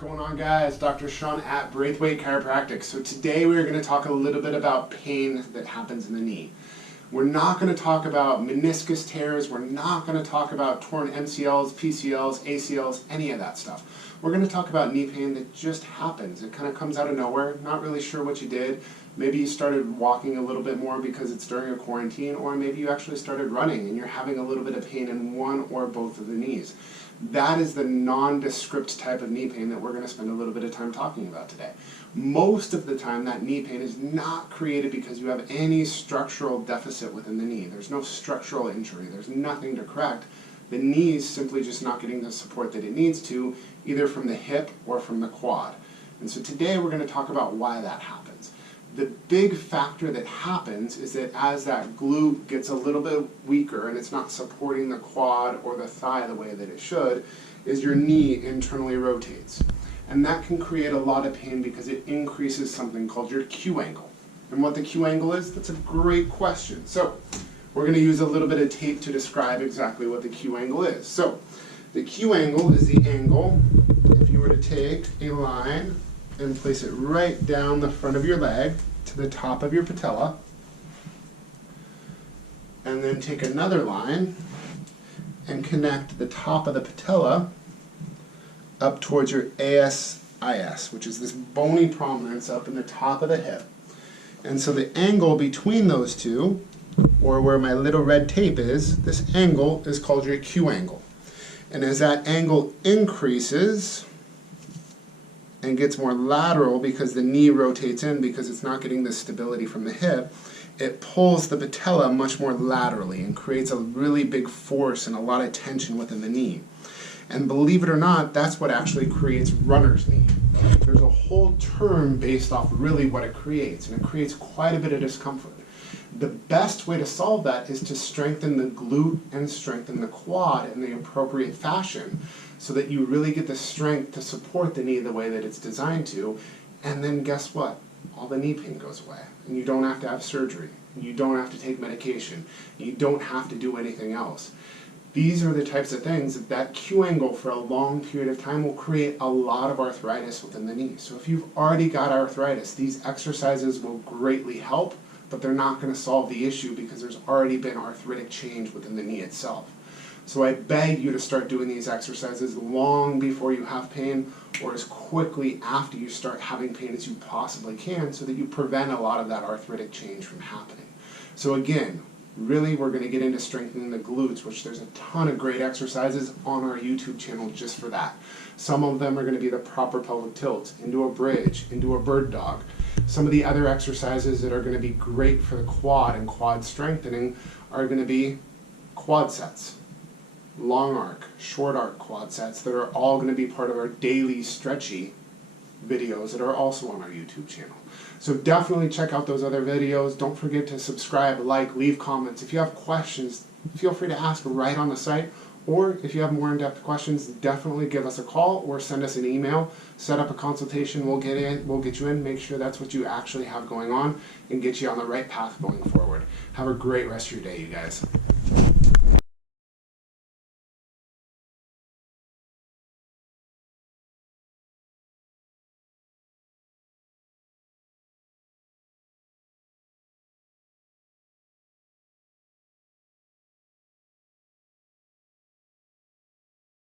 What's going on, guys? Dr. Sean at Braithwaite Chiropractic. So today we're going to talk a little bit about pain that happens in the knee. We're not going to talk about meniscus tears. We're not going to talk about torn MCLs, PCLs, ACLs, any of that stuff. We're going to talk about knee pain that just happens. It kind of comes out of nowhere. Not really sure what you did. Maybe you started walking a little bit more because it's during a quarantine, or maybe you actually started running and you're having a little bit of pain in one or both of the knees. That is the nondescript type of knee pain that we're going to spend a little bit of time talking about today. Most of the time, that knee pain is not created because you have any structural deficit within the knee. There's no structural injury. There's nothing to correct. The knee is simply just not getting the support that it needs to, either from the hip or from the quad. And so today we're going to talk about why that happens. The big factor that happens is that as that glute gets a little bit weaker and it's not supporting the quad or the thigh the way that it should, is your knee internally rotates. And that can create a lot of pain because it increases something called your Q angle. And what the Q angle is, that's a great question. So we're going to use a little bit of tape to describe exactly what the Q angle is. So the Q angle is the angle, if you were to take a line and place it right down the front of your leg to the top of your patella, and then take another line and connect the top of the patella up towards your ASIS, which is this bony prominence up in the top of the hip. And so the angle between those two, or where my little red tape is, this angle is called your Q angle. And as that angle increases and gets more lateral because the knee rotates in because it's not getting the stability from the hip, it pulls the patella much more laterally and creates a really big force and a lot of tension within the knee. And believe it or not, that's what actually creates runner's knee. There's a whole term based off really what it creates, and it creates quite a bit of discomfort. The best way to solve that is to strengthen the glute and strengthen the quad in the appropriate fashion so that you really get the strength to support the knee the way that it's designed to. And then guess what? All the knee pain goes away. And you don't have to have surgery. You don't have to take medication. You don't have to do anything else. These are the types of things that Q angle for a long period of time will create a lot of arthritis within the knee. So if you've already got arthritis, these exercises will greatly help, but they're not going to solve the issue because there's already been arthritic change within the knee itself. So I beg you to start doing these exercises long before you have pain, or as quickly after you start having pain as you possibly can, so that you prevent a lot of that arthritic change from happening. So again, really we're going to get into strengthening the glutes, which there's a ton of great exercises on our YouTube channel just for that. Some of them are going to be the proper pelvic tilt, into a bridge, into a bird dog. Some of the other exercises that are going to be great for the quad and quad strengthening are going to be quad sets, long arc, short arc quad sets that are all going to be part of our daily stretchy videos that are also on our YouTube channel. So definitely check out those other videos. Don't forget to subscribe, like, leave comments. If you have questions, feel free to ask right on the site. Or if you have more in-depth questions, definitely give us a call or send us an email. Set up a consultation. We'll get you in, make sure that's what you actually have going on, and get you on the right path going forward. Have a great rest of your day, you guys.